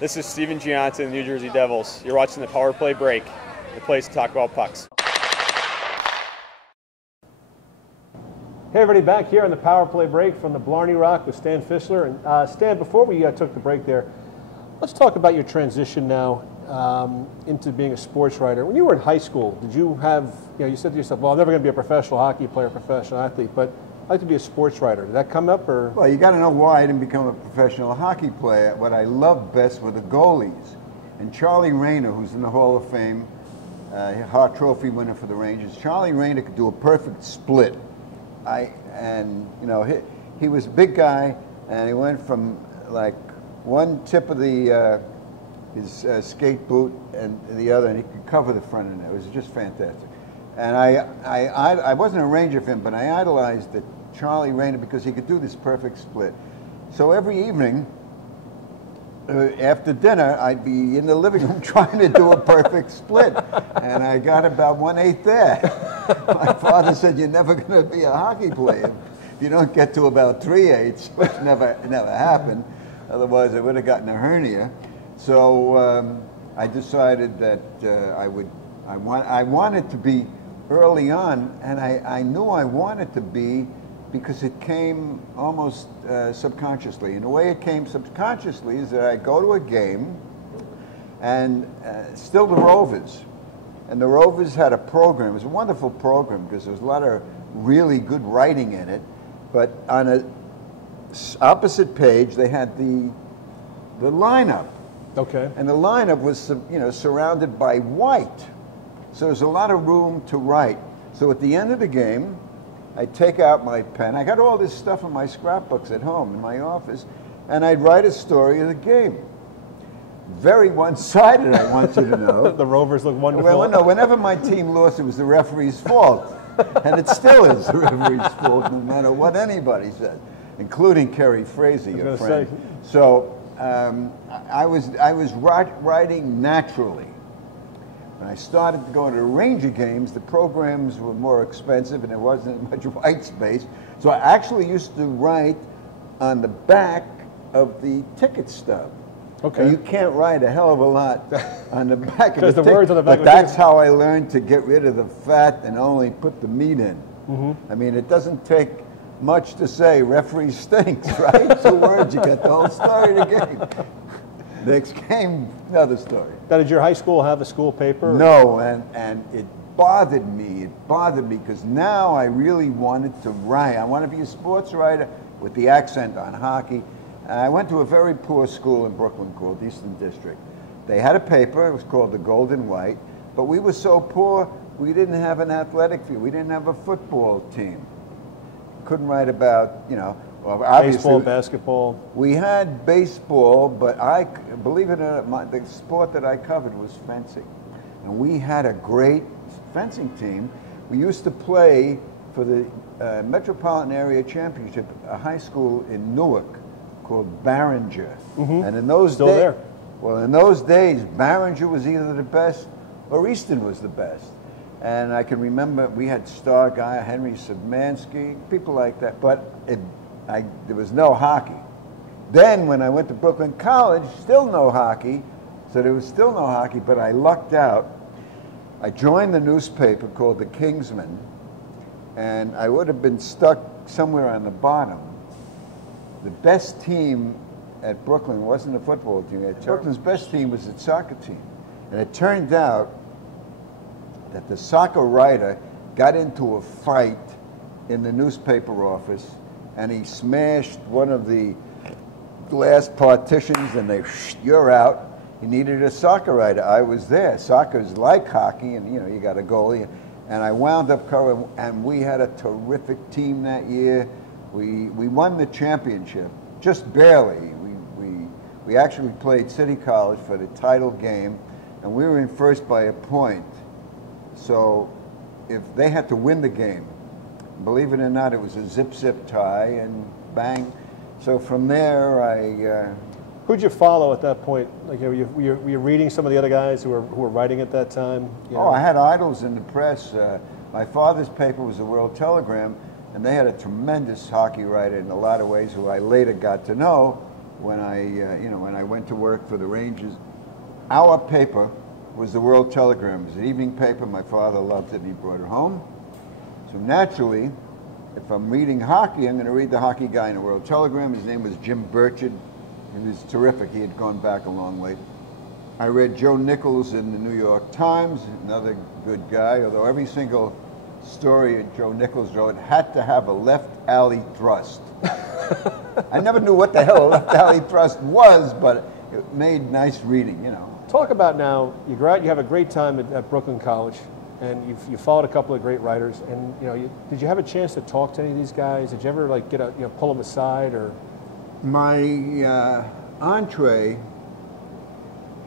This is Steven Gianton, New Jersey Devils. You're watching the Power Play Break, the place to talk about pucks. Hey everybody, back here on the Power Play Break from the Blarney Rock with Stan Fischler. And Stan, before we took the break there, let's talk about your transition now into being a sports writer. When you were in high school, did you have, you said to yourself, well, I'm never going to be a professional hockey player, professional athlete, but I'd like to be a sports writer. Did that come up? Or? Well, you got to know why I didn't become a professional hockey player. What I loved best were the goalies. And Charlie Rayner, who's in the Hall of Fame, Hart Trophy winner for the Rangers, Charlie Rayner could do a perfect split. He was a big guy, and he went from like one tip of the his skate boot and the other, and he could cover the front end. It was just fantastic. And I wasn't a Ranger fan, but I idolized Charlie Rayner because he could do this perfect split. So every evening after dinner, I'd be in the living room trying to do a perfect split, and I got about 1/8 there. My father said, "You're never going to be a hockey player if you don't get to about 3/8," which never happened. Otherwise, I would have gotten a hernia. So I decided that I wanted to be early on, and I knew I wanted to be because it came almost subconsciously. And the way it came subconsciously is that I go to a game, and still the Rovers. And the Rovers had a program. It was a wonderful program because there was a lot of really good writing in it. But on a opposite page, they had the lineup. Okay. And the lineup was, surrounded by white. So there's a lot of room to write. So at the end of the game, I'd take out my pen. I got all this stuff in my scrapbooks at home in my office, and I'd write a story of the game. Very one-sided, I want you to know. The Rovers look wonderful. Well, no, whenever my team lost, it was the referee's fault. And it still is the referee's fault, no matter what anybody says, including Kerry Fraser, your friend. So I was writing naturally. When I started to go to the Ranger games, the programs were more expensive and there wasn't much white space. So I actually used to write on the back of the ticket stub. Okay. And you can't write a hell of a lot on the back of the ticket. Words on the back. But that's how I learned to get rid of the fat and only put the meat in. Mm-hmm. I mean, it doesn't take much to say, referee stinks, right? 2 words, you got the whole story of the game. Next game, another story. Now, did your high school have a school paper? No, and it bothered me. It bothered me because now I really wanted to write. I want to be a sports writer with the accent on hockey. And I went to a very poor school in Brooklyn called Eastern District. They had a paper, it was called the Gold and White, but we were so poor, we didn't have an athletic field. We didn't have a football team. Couldn't write about, well, baseball, basketball. We had baseball, but believe it or not, the sport that I covered was fencing. And we had a great fencing team. We used to play for the Metropolitan Area Championship, a high school in Newark called Barringer. Mm-hmm. And in those Still there. Well, in those days, Barringer was either the best or Easton was the best. And I can remember we had star guy Henry Szymanski, people like that, but there was no hockey. Then when I went to Brooklyn College, still no hockey, so there was still no hockey, but I lucked out. I joined the newspaper called the Kingsman, and I would have been stuck somewhere on the bottom. The best team at Brooklyn wasn't a football team. Brooklyn's best team was a soccer team. And it turned out that the soccer writer got into a fight in the newspaper office, and he smashed one of the glass partitions, and you're out. He needed a soccer writer. I was there. Soccer's like hockey, and you got a goalie. And I wound up covering, and we had a terrific team that year. We won the championship, just barely. We actually played City College for the title game, and we were in first by a point. So if they had to win the game, believe it or not, it was a zip tie, and bang. So from there, Who'd you follow at that point? Like, were you reading some of the other guys who were writing at that time? Oh, I had idols in the press. My father's paper was the World Telegram, and they had a tremendous hockey writer in a lot of ways who I later got to know. when I went to work for the Rangers. Our paper was the World Telegram. It was an evening paper. My father loved it, and he brought it home. So naturally, if I'm reading hockey, I'm going to read the hockey guy in the World Telegram. His name was Jim Burchard. He was terrific. He had gone back a long way. I read Joe Nichols in the New York Times, another good guy, although every single story Joe Nichols wrote had to have a left alley thrust. I never knew what the hell a left alley thrust was, but it made nice reading, you know. Talk about now, you go out, you have a great time at Brooklyn College, and you followed a couple of great writers, and did you have a chance to talk to any of these guys? Did you ever like pull them aside or? My entree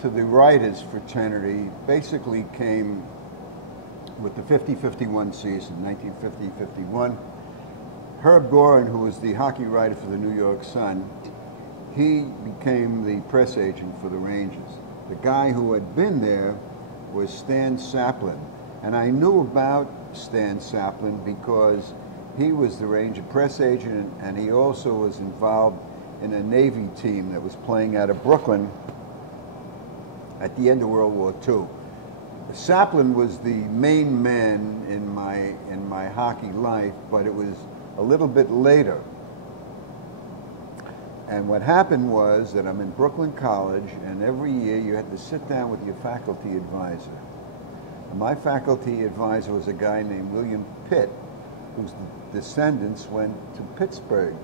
to the writers fraternity basically came with the 50-51 season, 1950-51. Herb Gorin, who was the hockey writer for the New York Sun, he became the press agent for the Rangers. The guy who had been there was Stan Saplin. And I knew about Stan Saplin because he was the Ranger press agent, and he also was involved in a Navy team that was playing out of Brooklyn at the end of World War II. Saplin was the main man in my hockey life, but it was a little bit later. And what happened was that I'm in Brooklyn College, and every year you had to sit down with your faculty advisor. And my faculty advisor was a guy named William Pitt, whose descendants went to Pittsburgh.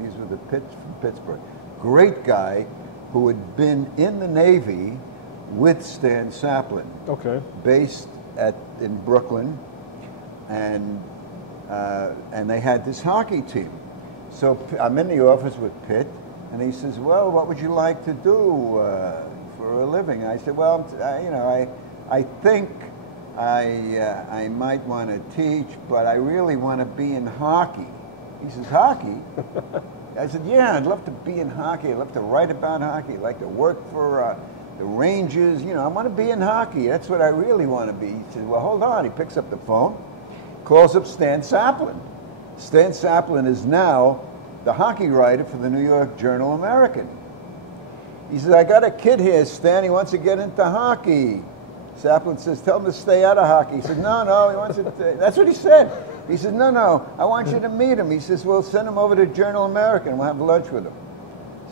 These were the Pitts from Pittsburgh. Great guy who had been in the Navy with Stan Saplin. Okay. Based in Brooklyn, and they had this hockey team. So I'm in the office with Pitt, and he says, "Well, what would you like to do for a living?" I said, "Well, I think I might want to teach, but I really want to be in hockey." He says, "Hockey?" I said, "Yeah, I'd love to be in hockey. I'd love to write about hockey. I'd like to work for the Rangers. I want to be in hockey. That's what I really want to be." He says, "Well, hold on." He picks up the phone, calls up Stan Saplin. Stan Saplin is now the hockey writer for the New York Journal-American. He says, "I got a kid here, Stan. He wants to get into hockey." Saplin says, "Tell him to stay out of hockey." He said, No, he wants to. That's what he said. He said, No, I want you to meet him." He says, "Well, send him over to Journal-American. We'll have lunch with him."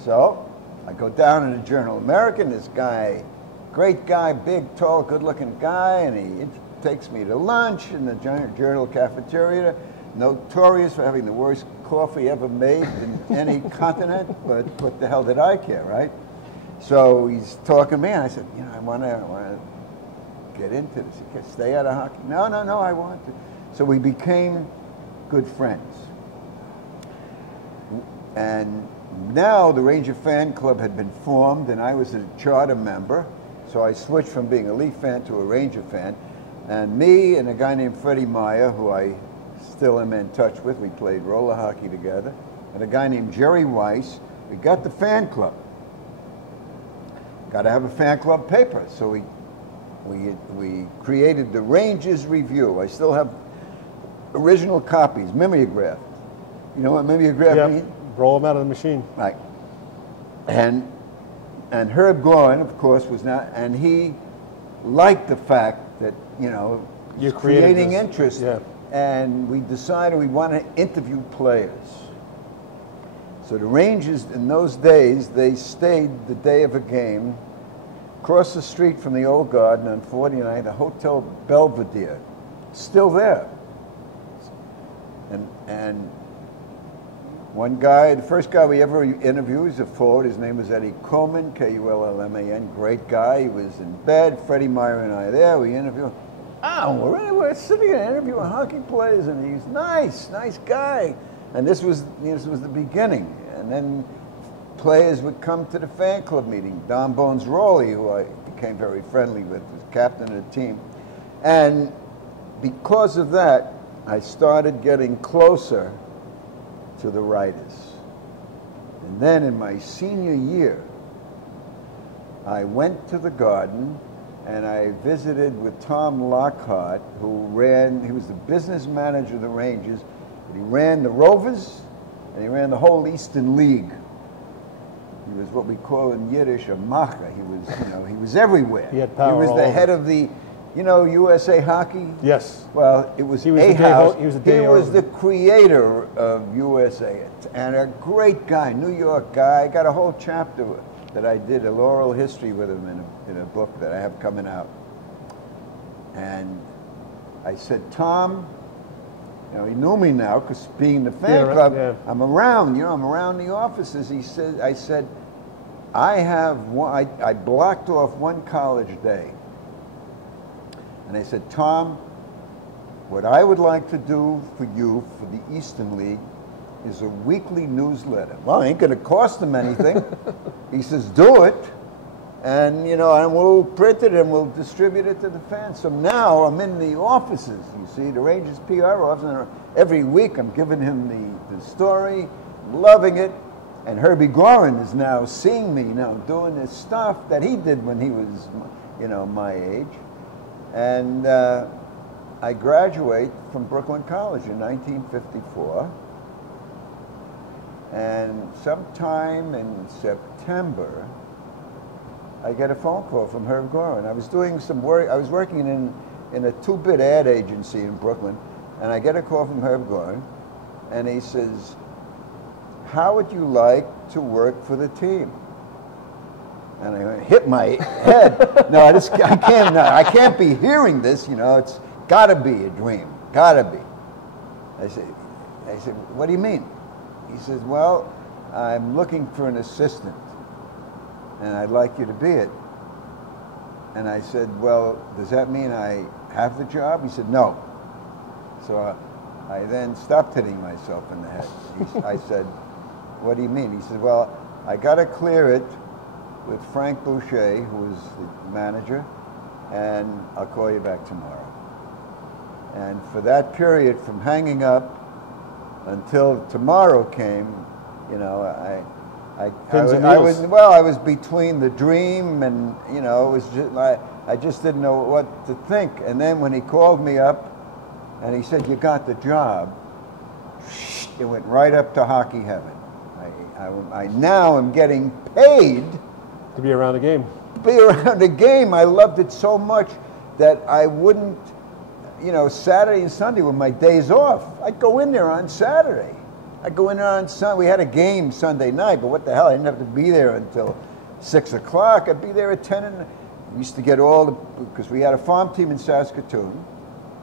So I go down in the Journal-American. This guy, great guy, big, tall, good-looking guy, and he takes me to lunch in the Journal cafeteria. Notorious for having the worst coffee ever made in any continent, but what the hell did I care, right? So he's talking to me, and I said, I want to get into this. He said, "Stay out of hockey." No, I want to. So we became good friends. And now the Ranger fan club had been formed, and I was a charter member, so I switched from being a Leaf fan to a Ranger fan. And me and a guy named Freddie Meyer, who I still am in touch with, we played roller hockey together, and a guy named Jerry Weiss, we got the fan club. Got to have a fan club paper, so we created the Rangers Review. I still have original copies, mimeograph. You know what mimeograph means? Roll them out of the machine. Right. And Herb Gorin, of course, was not, and he liked the fact that, you're creating interest. Yeah. And we decided we want to interview players. So the Rangers, in those days, they stayed the day of a game across the street from the old Garden on 49, the Hotel Belvedere, still there. And one guy, the first guy we ever interviewed was a forward. His name was Eddie Coleman, Kullman, great guy. He was in bed. Freddie Meyer and I there. We interviewed. We're sitting and interviewing hockey players, and he's nice guy. And this was the beginning. And then players would come to the fan club meeting. Don Bones Rowley, who I became very friendly with, was captain of the team. And because of that, I started getting closer to the writers. And then in my senior year, I went to the Garden, and I visited with Tom Lockhart, he was the business manager of the Rangers, but he ran the Rovers, and he ran the whole Eastern League. He was what we call in Yiddish a macher. He was, you know, he was everywhere. He had power He was all the over. head of the, you know, USA Hockey. Yes. Well, it was He was a the house. he was the day He was over. the creator of USA, and a great guy, New York guy. I got a whole chapter that I did, a oral history with him in a book that I have coming out. And I said, Tom, you know, he knew me now because being in the fan club, I'm around, you know, I'm around the offices. He said, I said, I have one, I blocked off one college day. And I said, Tom, what I would like to do for you for the Eastern League is a weekly newsletter. Well, it ain't going to cost him anything. He says, do it. And, you know, and we'll print it and we'll distribute it to the fans. So now I'm in the offices, you see, the Rangers PR office. And every week I'm giving him the story, loving it. And Herbie Gorin is now seeing me, you know, doing this stuff that he did when he was, you know, my age. And I graduate from Brooklyn College in 1954. And sometime in September, I get a phone call from Herb Gorin. I was doing some work. I was working in a 2-bit ad agency in Brooklyn, and I get a call from Herb Gorin, and he says, "How would you like to work for the team?" And I hit my head. No, I can't be hearing this. You know, it's got to be a dream. Got to be. I said, "What do you mean?" He says, "Well, I'm looking for an assistant, and I'd like you to be it." And I said, "Well, does that mean I have the job?" He said, "No." So I then stopped hitting myself in the head. I said, "What do you mean?" He said, "Well, I got to clear it with Frank Boucher, who is the manager, and I'll call you back tomorrow." And for that period, from hanging up until tomorrow came, you know, I was between the dream and, you know, it was just I just didn't know what to think. And then when he called me up and he said, "You got the job," it went right up to hockey heaven. I now am getting paid to be around the game. Be around the game. I loved it so much that I wouldn't, you know, Saturday and Sunday were my days off. I'd go in there on Saturday. I'd go in there on Sunday. We had a game Sunday night, but what the hell? I didn't have to be there until 6 o'clock. I'd be there at 10. And we used to get all the, because we had a farm team in Saskatoon,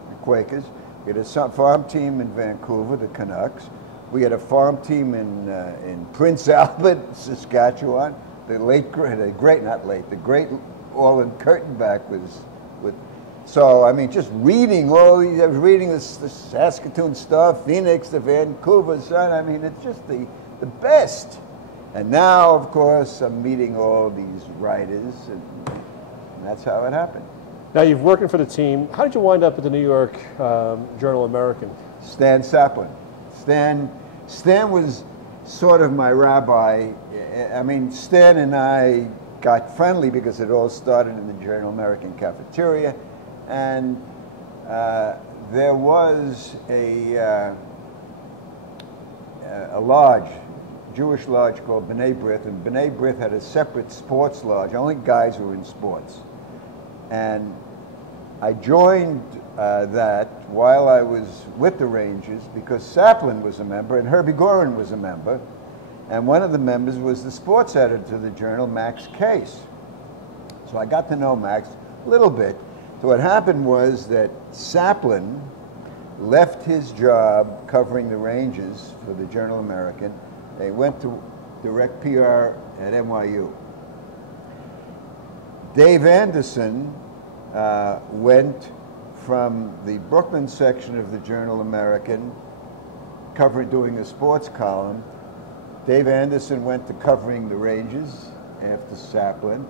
the Quakers. We had a farm team in Vancouver, the Canucks. We had a farm team in Prince Albert, Saskatchewan. The great Orland Kurtenbach was with. So, I mean, just reading all these, I was reading the Saskatoon stuff, Phoenix, the Vancouver Sun. I mean, it's just the best. And now, of course, I'm meeting all these writers, and that's how it happened. Now, you're working for the team. How did you wind up at the New York Journal-American? Stan Saplin. Stan was sort of my rabbi. I mean, Stan and I got friendly because it all started in the Journal-American cafeteria. And there was a lodge, Jewish lodge called B'nai B'rith, and B'nai B'rith had a separate sports lodge, only guys who were in sports. And I joined that while I was with the Rangers because Saplin was a member and Herbie Gorin was a member. And one of the members was the sports editor of the Journal, Max Case. So I got to know Max a little bit. So what happened was that Saplin left his job covering the Rangers for the Journal-American. They went to direct PR at NYU. Dave Anderson went from the Brooklyn section of the Journal-American, doing a sports column. Dave Anderson went to covering the Rangers after Saplin,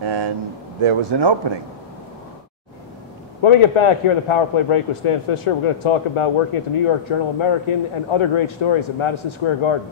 and there was an opening. When we get back here in the Power Play break with Stan Fischler, we're going to talk about working at the New York Journal-American and other great stories at Madison Square Garden.